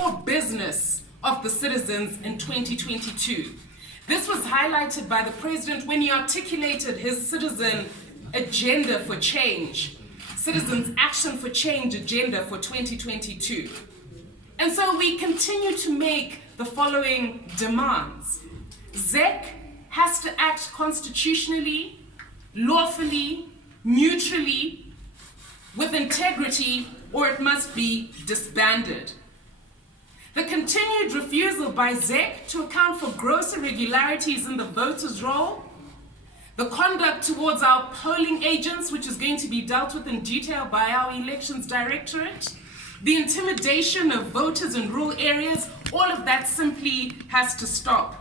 core business of the citizens in 2022. This was highlighted by the President when he articulated his citizen agenda for change, Citizens Action for Change agenda for 2022. And so we continue to make the following demands. ZEC has to act constitutionally, lawfully, neutrally, with integrity, or it must be disbanded. The continued refusal by ZEC to account for gross irregularities in the voters' roll, the conduct towards our polling agents, which is going to be dealt with in detail by our Elections Directorate, the intimidation of voters in rural areas, all of that simply has to stop.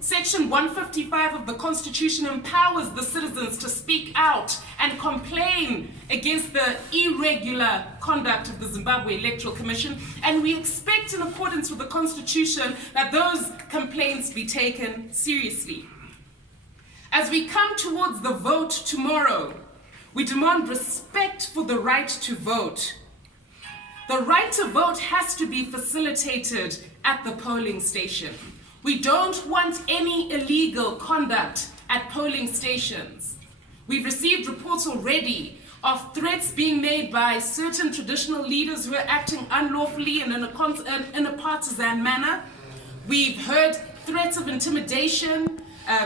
Section 155 of the Constitution empowers the citizens to speak out and complain against the irregular conduct of the Zimbabwe Electoral Commission, and we expect, in accordance with the Constitution, that those complaints be taken seriously. As we come towards the vote tomorrow, we demand respect for the right to vote. The right to vote has to be facilitated at the polling station. We don't want any illegal conduct at polling stations. We've received reports already of threats being made by certain traditional leaders who are acting unlawfully and in a partisan manner. We've heard threats of intimidation,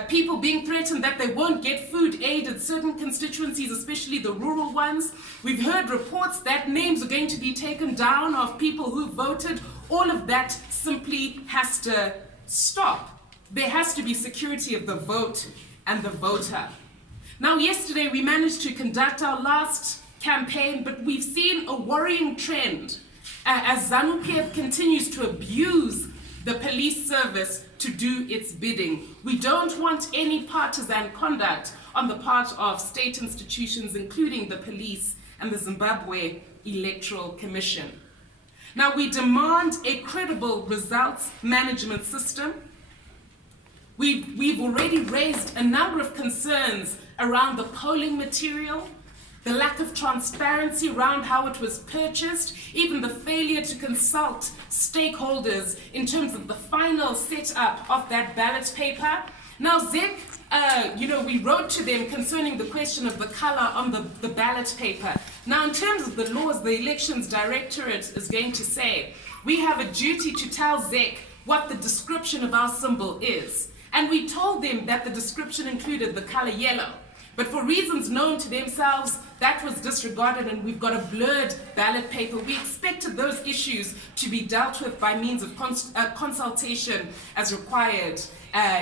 people being threatened that they won't get food aid at certain constituencies, especially the rural ones. We've heard reports that names are going to be taken down of people who voted. All of that simply has to stop. There has to be security of the vote and the voter. Now, yesterday we managed to conduct our last campaign, but we've seen a worrying trend as Zanu-PF continues to abuse the police service to do its bidding. We don't want any partisan conduct on the part of state institutions, including the police and the Zimbabwe Electoral Commission. Now, we demand a credible results management system. We've already raised a number of concerns around the polling material, the lack of transparency around how it was purchased, even the failure to consult stakeholders in terms of the final setup of that ballot paper. Now, ZEC, we wrote to them concerning the question of the color on the ballot paper. Now, in terms of the laws, the Elections Directorate is going to say, we have a duty to tell ZEC what the description of our symbol is. And we told them that the description included the color yellow. But for reasons known to themselves, that was disregarded, and we've got a blurred ballot paper. We expected those issues to be dealt with by means of consultation as required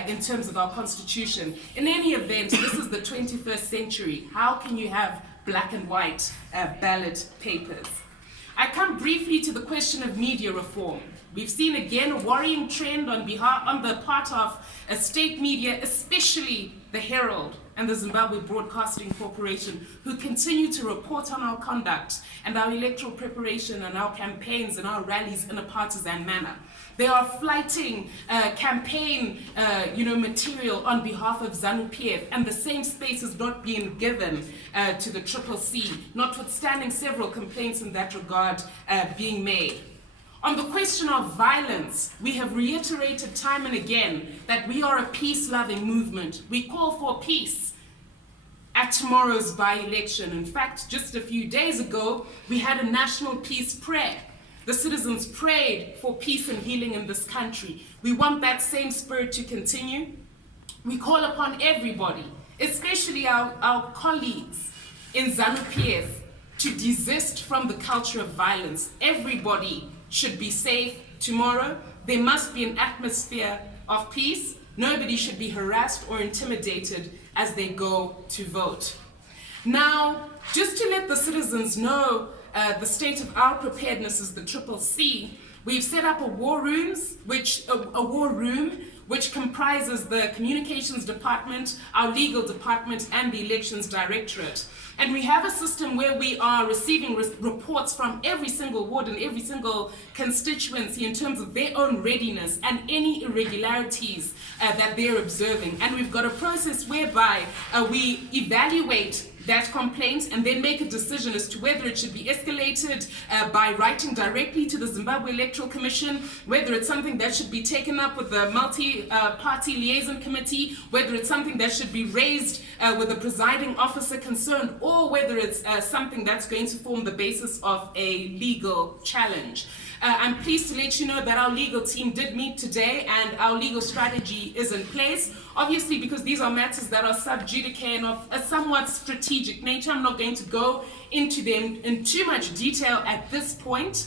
in terms of our Constitution. In any event, this is the 21st century. How can you have black and white ballot papers? I come briefly to the question of media reform. We've seen again a worrying trend on the part of state media, especially the Herald and the Zimbabwe Broadcasting Corporation, who continue to report on our conduct and our electoral preparation and our campaigns and our rallies in a partisan manner. They are flighting campaign material on behalf of Zanu-PF, and the same space is not being given to the CCC, notwithstanding several complaints in that regard being made. On the question of violence, we have reiterated time and again that we are a peace-loving movement. We call for peace at tomorrow's by-election. In fact, just a few days ago, we had a national peace prayer. The citizens prayed for peace and healing in this country. We want that same spirit to continue. We call upon everybody, especially our colleagues in Zanu-PF, to desist from the culture of violence. Everybody should be safe tomorrow. There must be an atmosphere of peace. Nobody should be harassed or intimidated as they go to vote. Now, just to let the citizens know the state of our preparedness as the CCC, we've set up a war room which comprises the Communications Department, our Legal Department, and the Elections Directorate. And we have a system where we are receiving reports from every single ward and every single constituency in terms of their own readiness and any irregularities that they're observing. And we've got a process whereby we evaluate that complaint and then make a decision as to whether it should be escalated by writing directly to the Zimbabwe Electoral Commission, whether it's something that should be taken up with the multi-party liaison committee, whether it's something that should be raised with the presiding officer concerned, or whether it's something that's going to form the basis of a legal challenge. I'm pleased to let you know that our legal team did meet today and our legal strategy is in place. Obviously, because these are matters that are sub judice and of a somewhat strategic nature, I'm not going to go into them in too much detail at this point,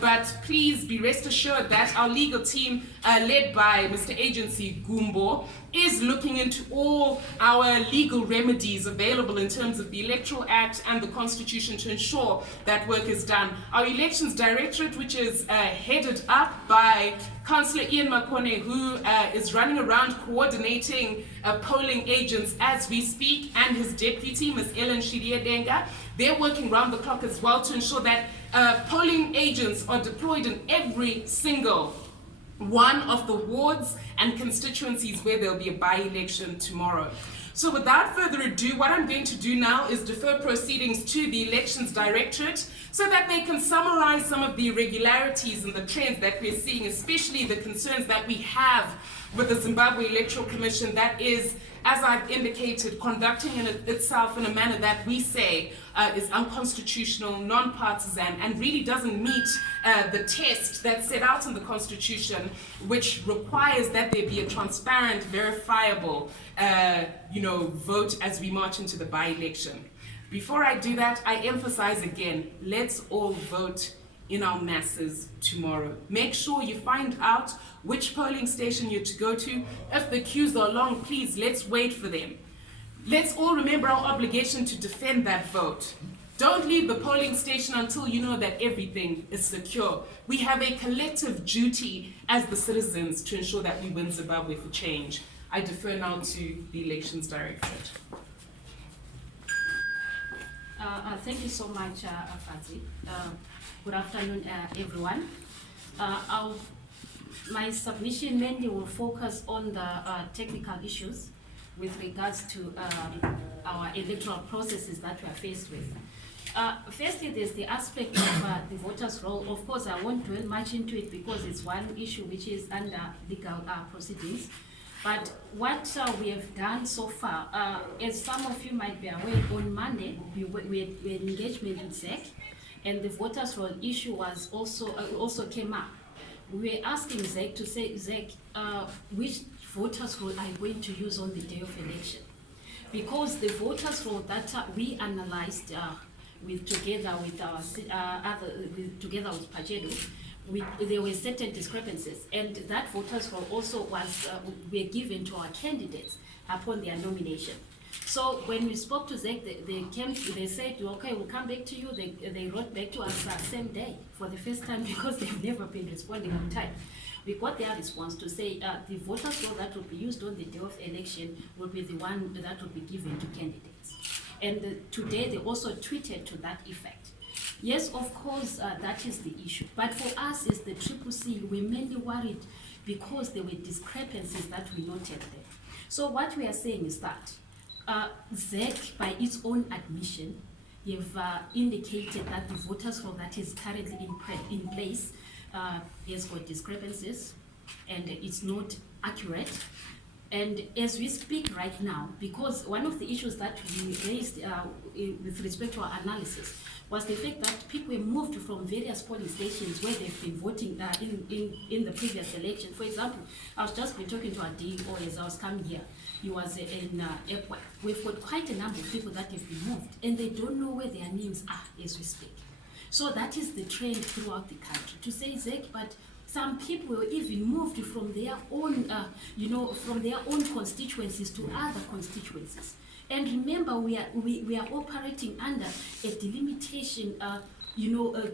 but please be rest assured that our legal team, led by Mr. Agency Gumbo, is looking into all our legal remedies available in terms of the Electoral Act and the Constitution to ensure that work is done. Our Elections Directorate, which is headed up by Councillor Ian Makone, who is running around coordinating polling agents as we speak, and his deputy, Ms. Ellen Shiriedenga, they're working round the clock as well to ensure that polling agents are deployed in every single one of the wards and constituencies where there'll be a by-election tomorrow. So without further ado, what I'm going to do now is defer proceedings to the Elections Directorate so that they can summarize some of the irregularities and the trends that we're seeing, especially the concerns that we have with the Zimbabwe Electoral Commission that is, as I've indicated, conducting itself in a manner that we say is unconstitutional, non-partisan, and really doesn't meet the test that's set out in the Constitution, which requires that there be a transparent, verifiable, vote as we march into the by-election. Before I do that, I emphasize again, let's all vote in our masses tomorrow. Make sure you find out which polling station you're to go to. If the queues are long, please, let's wait for them. Let's all remember our obligation to defend that vote. Don't leave the polling station until you know that everything is secure. We have a collective duty as the citizens to ensure that we win Zimbabwe for change. I defer now to the Elections Directorate. Thank you so much, Fati. Good afternoon, everyone. My submission mainly will focus on the technical issues with regards to our electoral processes that we are faced with. Firstly, there's the aspect of the voters' roll. Of course, I won't dwell much into it because it's one issue which is under legal proceedings. But what we have done so far, as some of you might be aware, on Monday we had engagement with ZEC, and the voters' roll issue was also came up. We were asking ZEC to say, ZEC, which voters' roll are you going to use on the day of election? Because the voters' roll that we analyzed together with Pachedu, there were certain discrepancies, and that voters' roll also were given to our candidates upon their nomination. So when we spoke to ZEC, they said, okay, we'll come back to you. They wrote back to us same day for the first time because they've never been responding on time. We got their response to say the voters' roll that will be used on the day of election will be the one that will be given to candidates. And today they also tweeted to that effect. Yes, of course, that is the issue. But for us as the CCC, we're mainly worried because there were discrepancies that we noted there. So what we are saying is that ZEC, by its own admission, have indicated that the voters' roll that is currently in place has got discrepancies and it's not accurate. And as we speak right now, because one of the issues that we raised with respect to our analysis was the fact that people were moved from various polling stations where they've been voting in the previous election. For example, I was just been talking to our DO as I was coming here. He was in airport. We've got quite a number of people that have been moved, and they don't know where their names are as we speak. So that is the trend throughout the country. To say, Zek, but some people were even moved from their own, from their own constituencies to other constituencies. And remember, we are operating under a delimitation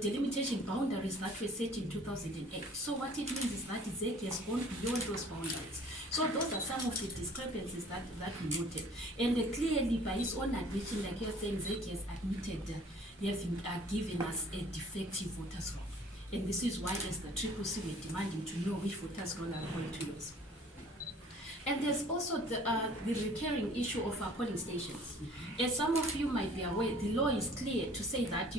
delimitation boundaries that were set in 2008. So what it means is that ZEC has gone beyond those boundaries. So those are some of the discrepancies that we noted. And clearly, by his own admission, like you're saying, ZEC has admitted they have given us a defective voters roll. And this is why, as the CCC, we're demanding to know which voters roll are going to use. And there's also the recurring issue of our polling stations. As some of you might be aware, the law is clear to say that,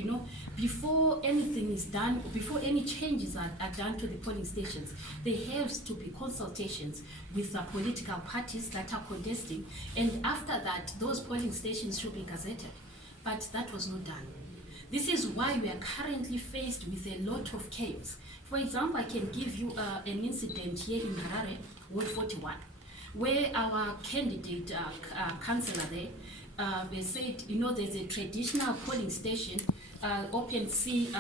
before anything is done, before any changes are done to the polling stations, there has to be consultations with the political parties that are contesting. And after that, those polling stations should be gazetted. But that was not done. This is why we are currently faced with a lot of chaos. For example, I can give you an incident here in Harare, Ward 41. Where our candidate, councillor there, they said, there's a traditional polling station, open space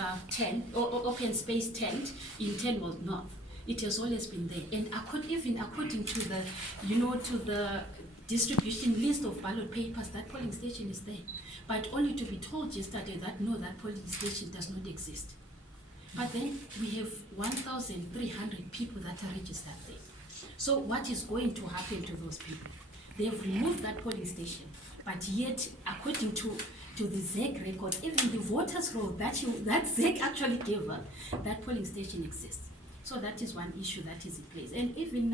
tent in 10 World North. It has always been there. And according to the, to the distribution list of ballot papers, that polling station is there. But only to be told yesterday that no, that polling station does not exist. But then we have 1,300 people that are registered there. So what is going to happen to those people? They have removed that polling station, but yet, according to the ZEC records, even the voters' roll that ZEC actually gave her, that polling station exists. So that is one issue that is in place. And even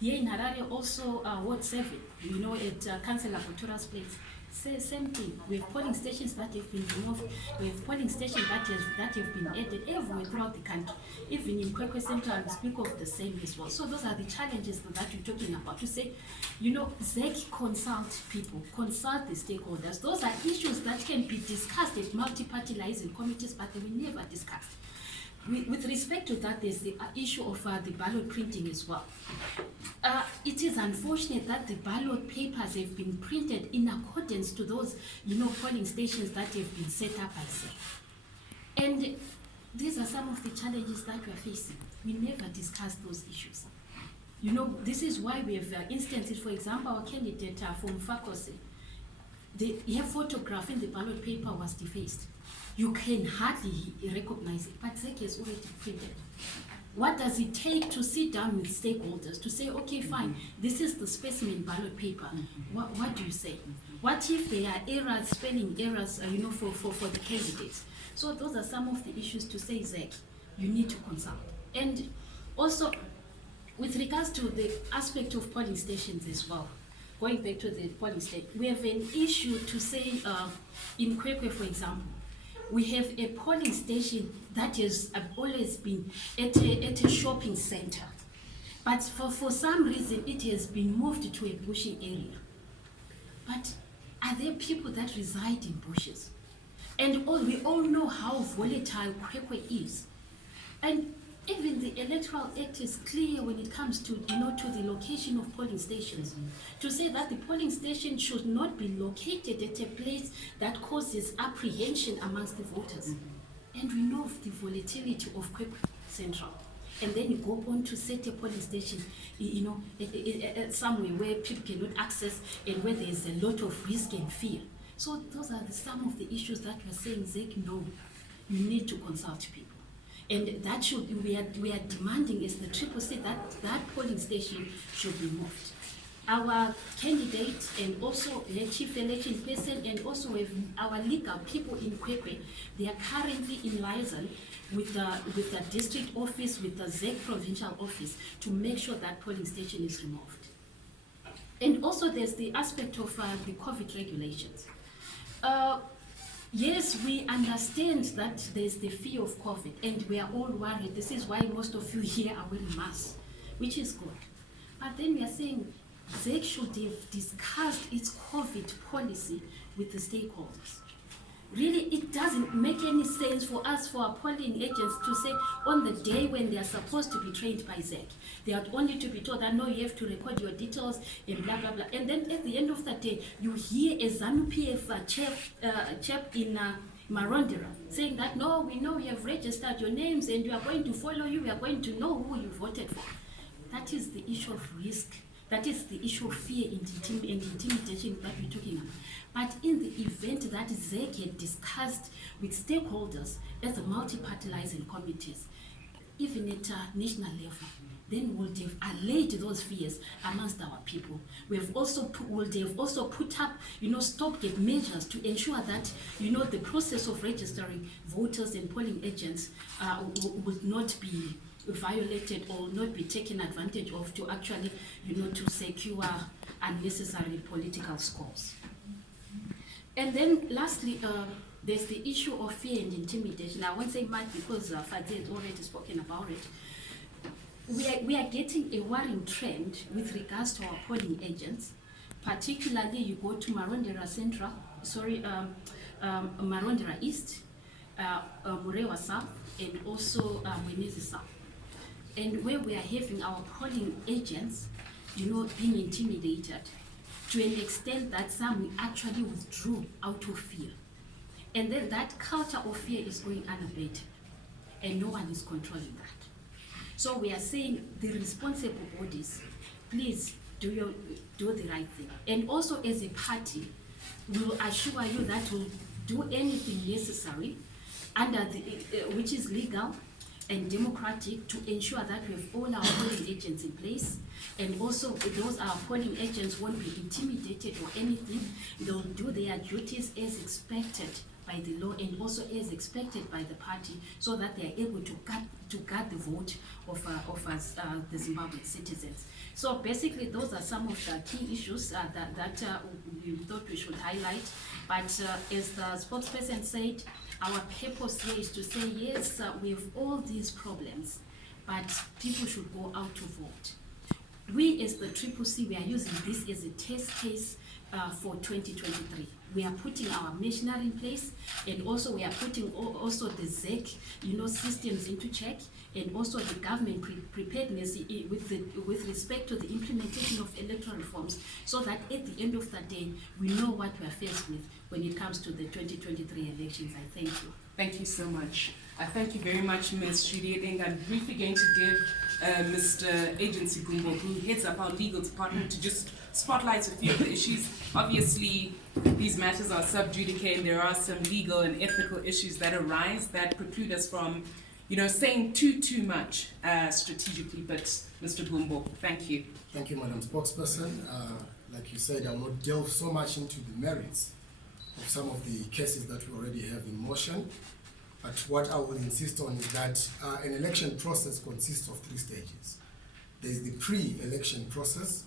here in Harare, also Ward 7, at Councillor Kotura's place, same thing. We have polling stations that have been removed. We have polling stations that have been added everywhere throughout the country. Even in Kwekwe Central, we speak of the same as well. So those are the challenges that we're talking about. To say, ZEC consult people, consult the stakeholders. Those are issues that can be discussed at multi-party liaison committees, but they were never discussed. With respect to that, there's the issue of the ballot printing as well. It is unfortunate that the ballot papers have been printed in accordance to those, polling stations that have been set up by ZEC. And these are some of the challenges that we are facing. We never discussed those issues. This is why we have instances, for example, our candidate from Fakose, her photograph in the ballot paper was defaced. You can hardly recognize it, but ZEC has already printed. What does it take to sit down with stakeholders to say, okay, fine, this is the specimen ballot paper. What do you say? What if there are errors, spelling errors, for the candidates? So those are some of the issues to say, ZEC, you need to consult. And also, with regards to the aspect of polling stations as well, going back to the polling station, we have an issue to say, in Kwekwe, for example, we have a polling station that has always been at a shopping center. But for some reason, it has been moved to a bushing area. But are there people that reside in bushes? And we all know how volatile Kwekwe is. And even the Electoral Act is clear when it comes to, to the location of polling stations. To say that the polling station should not be located at a place that causes apprehension amongst the voters. And we know of the volatility of Kwekwe Central. And then you go on to set a polling station, somewhere where people cannot access and where there is a lot of risk and fear. So those are some of the issues that we're saying, ZEC, no, you need to consult people. And that we are demanding as the CCC that polling station should be moved. Our candidate and also the chief election person and also with our legal people in Kwekwe, they are currently in liaison with the district office, with the ZEC provincial office to make sure that polling station is removed. And also there's the aspect of the COVID regulations. Yes, we understand that there's the fear of COVID and we are all worried. This is why most of you here are wearing masks, which is good. But then we are saying ZEC should have discussed its COVID policy with the stakeholders. Really, it doesn't make any sense for us, for our polling agents, to say on the day when they are supposed to be trained by ZEC, they are only to be told that no, you have to record your details and blah, blah, blah. And then at the end of the day, you hear a Zanu-PF chap in Marondera saying that no, we know you have registered your names and we are going to follow you, we are going to know who you voted for. That is the issue of risk That is the issue of fear and intimidation that we're talking about. But in the event that ZEC had discussed with stakeholders as a multi-party liaison committees, even at national level, then we'll have allayed those fears amongst our people. We have also put up, stopgap measures to ensure that, the process of registering voters and polling agents would not be violated or not be taken advantage of to actually, to secure unnecessary political scores. And then lastly, there's the issue of fear and intimidation. I won't say much because Fadzi has already spoken about it. We are getting a worrying trend with regards to our polling agents. Particularly, you go to Marondera Central, Marondera East, Murewa South, and also Mwenezi South. And where we are having our polling agents, being intimidated to an extent that some actually withdrew out of fear. And then that culture of fear is going unabated, and no one is controlling that. So we are saying the responsible bodies, please do the right thing. And also as a party, we will assure you that we'll do anything necessary under which is legal and democratic to ensure that we have all our polling agents in place, and also those our polling agents won't be intimidated or anything. They'll do their duties as expected by the law and also as expected by the party, so that they are able to guard the vote of us, the Zimbabwean citizens. So basically, those are some of the key issues that we thought we should highlight. But as the spokesperson said, our purpose here is to say, yes, we have all these problems, but people should go out to vote. We as the CCC, we are using this as a test case for 2023. We are putting our machinery in place, and also we are putting also the ZEC, systems into check, and also the government preparedness with respect to the implementation of electoral reforms, so that at the end of the day, we know what we are faced with when it comes to the 2023 elections. I thank you. Thank you so much. Thank you very much, Ms. Shudieting. I'm briefly going to give Mr. Agency Gumbo, who heads up our legal department, to just spotlight a few of the issues. Obviously, these matters are sub judice, and there are some legal and ethical issues that arise that preclude us from, saying too much strategically. But Mr. Gumbo, thank you. Thank you, Madam Spokesperson. Like you said, I will not delve so much into the merits of some of the cases that we already have in motion. But what I will insist on is that an election process consists of 3 stages. There is the pre-election process,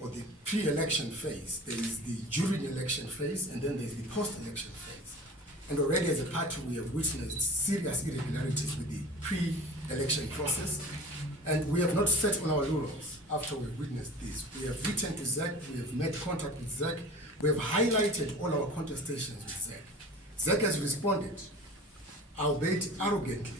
or the pre-election phase. There is the during election phase, and then there is the post-election phase. And already as a party, we have witnessed serious irregularities with the pre-election process, and we have not sat on our laurels after we've witnessed this. We have written to ZEC, we have made contact with ZEC, we have highlighted all our contestations with ZEC. ZEC has responded, albeit arrogantly.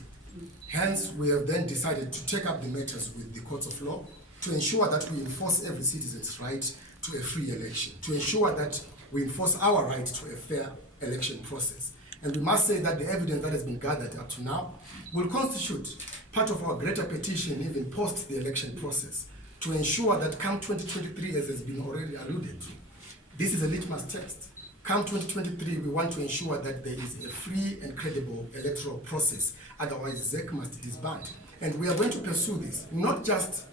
Hence, we have then decided to take up the matters with the courts of law to ensure that we enforce every citizen's right to a free election, to ensure that we enforce our right to a fair election process. And we must say that the evidence that has been gathered up to now will constitute part of our greater petition, even post the election process, to ensure that come 2023, as has been already alluded to, this is a litmus test. Come 2023, we want to ensure that there is a free and credible electoral process. Otherwise, ZEC must disband. And we are going to pursue this, not just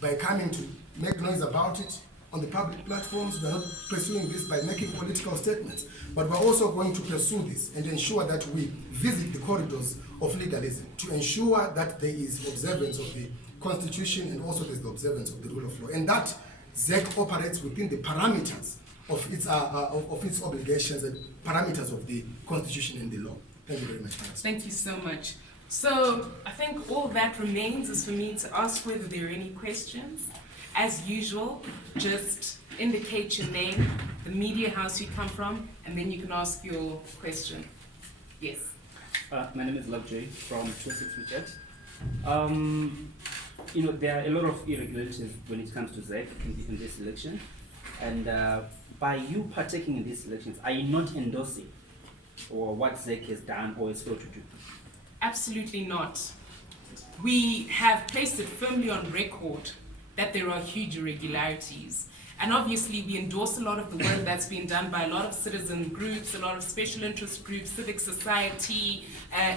by coming to make noise about it on the public platforms. We are not pursuing this by making political statements, but we're also going to pursue this and ensure that we visit the corridors of legalism to ensure that there is observance of the Constitution, and also there's the observance of the rule of law, and that ZEC operates within the parameters of its obligations and parameters of the Constitution and the law. Thank you very much. Thank you so much. So I think all that remains is for me to ask whether there are any questions. As usual, just indicate your name, the media house you come from, and then you can ask your question. Yes. My name is Lovejoy from 26 Richard. There are a lot of irregularities when it comes to ZEC in this election, and by you partaking in these elections, are you not endorsing or what ZEC has done or is failed to do? Absolutely not. We have placed it firmly on record that there are huge irregularities. And obviously, we endorse a lot of the work that's been done by a lot of citizen groups, a lot of special interest groups, civic society,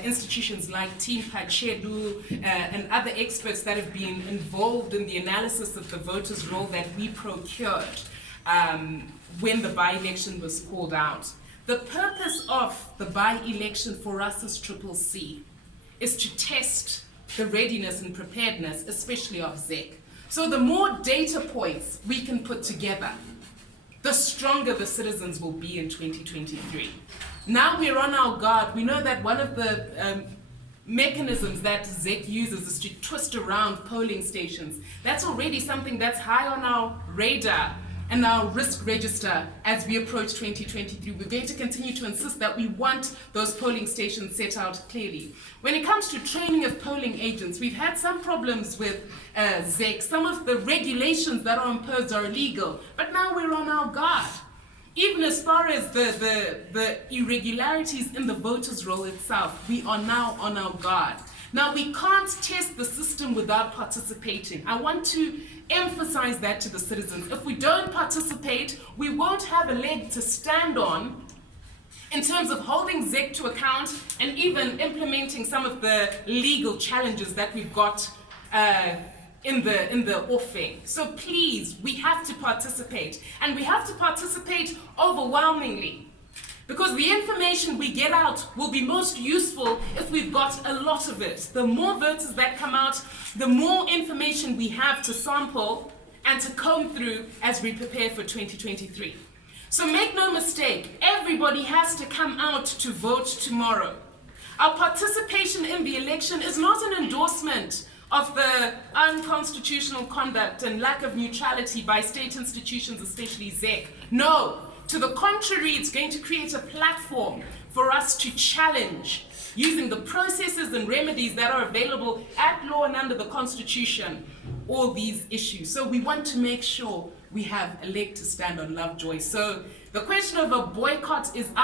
institutions like Team Pachedu, and other experts that have been involved in the analysis of the voters' roll that we procured when the by-election was called out. The purpose of the by-election for us as CCC is to test the readiness and preparedness, especially of ZEC. So the more data points we can put together, the stronger the citizens will be in 2023. Now we're on our guard. We know that one of the mechanisms that ZEC uses is to twist around polling stations. That's already something that's high on our radar and our risk register as we approach 2023. We're going to continue to insist that we want those polling stations set out clearly. When it comes to training of polling agents, we've had some problems with ZEC. Some of the regulations that are imposed are illegal, but now we're on our guard. Even as far as the irregularities in the voters' roll itself, we are now on our guard. Now, we can't test the system without participating. I want to emphasize that to the citizens. If we don't participate, we won't have a leg to stand on in terms of holding ZEC to account and even implementing some of the legal challenges that we've got in the offing. So please, we have to participate, and we have to participate overwhelmingly. Because the information we get out will be most useful if we've got a lot of it. The more voters that come out, the more information we have to sample and to comb through as we prepare for 2023. So make no mistake, everybody has to come out to vote tomorrow. Our participation in the election is not an endorsement of the unconstitutional conduct and lack of neutrality by state institutions, especially ZEC. No. To the contrary, it's going to create a platform for us to challenge, using the processes and remedies that are available at law and under the Constitution, all these issues. So we want to make sure we have a leg to stand on, Lovejoy. So the question of a boycott is out.